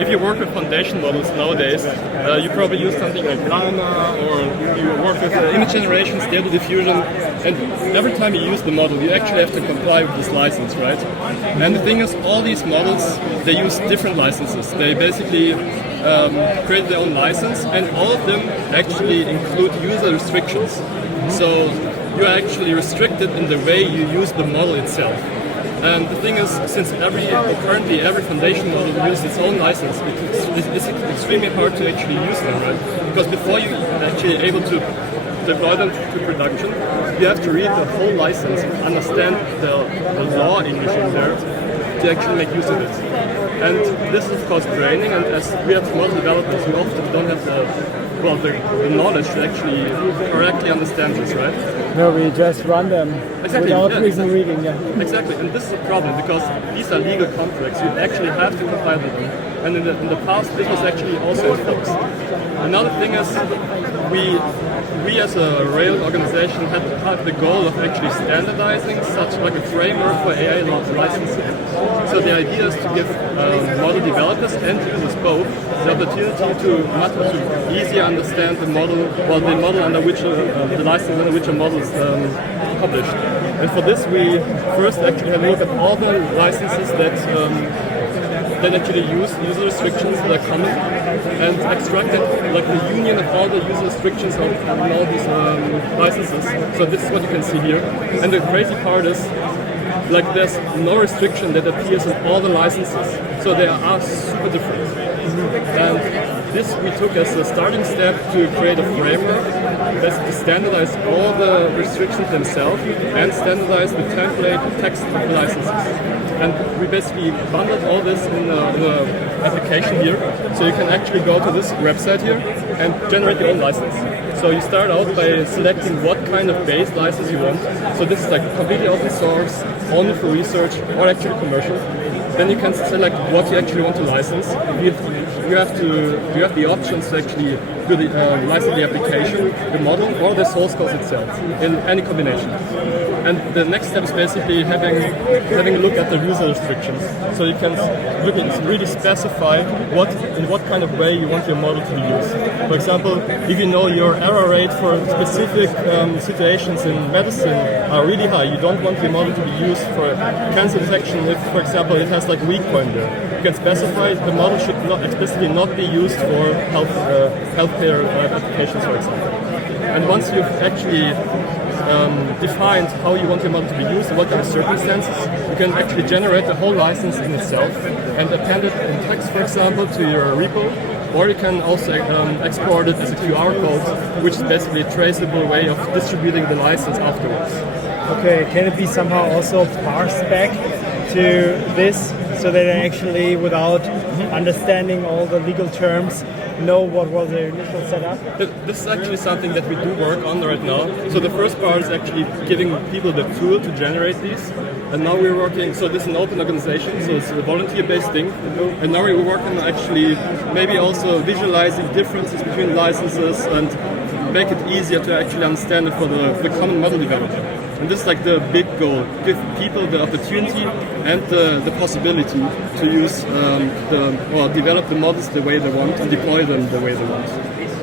if you work with foundation models nowadays, you probably use something like Llama, or you work with image generation, stable diffusion, and every time you use the model, you actually have to comply with this license, right? And the thing is, all these models, they use different licenses. They basically create their own license, and all of them actually include user restrictions. So you are actually restricted in the way you use the model itself. And the thing is, since currently every foundation model uses its own license, it's extremely hard to actually use them, right? Because before you actually able to deploy them to production, you have to read the whole license, understand the law English in there to actually make use of it. And this is of course draining, and as we have model developers, we often don't have the knowledge to actually correctly understand this, right? No, we just run them without even reading. Yeah. Exactly, and this is a problem because these are legal contracts. You actually have to comply with them. And in the past, this was actually also enforced. Another thing is, we as a rail organization had the goal of actually standardizing such like a framework for AI licensing. So the idea is to give model developers and users both the opportunity to easier understand the model, or the model under which the license under which a model is published. And for this, we first actually had a look at all the licenses that actually use user restrictions that are common, and extracted like the union of all the user restrictions of all these licenses. So this is what you can see here. And the crazy part is, like, there's no restriction that appears in all the licenses. So they are super different. And this we took as a starting step to create a framework that's to standardize all the restrictions themselves and standardize the template text of the licenses. And we basically bundled all this in an application here. So you can actually go to this website here and generate your own license. So you start out by selecting what kind of base license you want. So this is like completely open source, only for research, or actually commercial. Then you can select what you actually want to license. You have the options to actually do the license the application, the model, or the source code itself in any combination. And the next step is basically having a look at the user restrictions. So you can really specify in what kind of way you want your model to be used. For example, if you know your error rate for specific situations in medicine are really high, you don't want your model to be used for cancer detection if, for example, it has like a weak point there. You can specify the model should not explicitly not be used for healthcare applications, for example. And once you've actually defined how you want your model to be used and what kind of circumstances, you can actually generate the whole license in itself and append it in text, for example, to your repo. Or you can also export it as a QR code, which is basically a traceable way of distributing the license afterwards. Okay, can it be somehow also parsed back to this, so that I actually, without understanding all the legal terms, know what was the initial setup? This is actually something that we do work on right now. So the first part is actually giving people the tool to generate these. And now we're working, so this is an open organization, so it's a volunteer-based thing. And now we're working on actually maybe also visualizing differences between licenses and make it easier to actually understand it for the common model developer. And this is like the big goal, give people the opportunity and the possibility to use or develop the models the way they want and deploy them the way they want.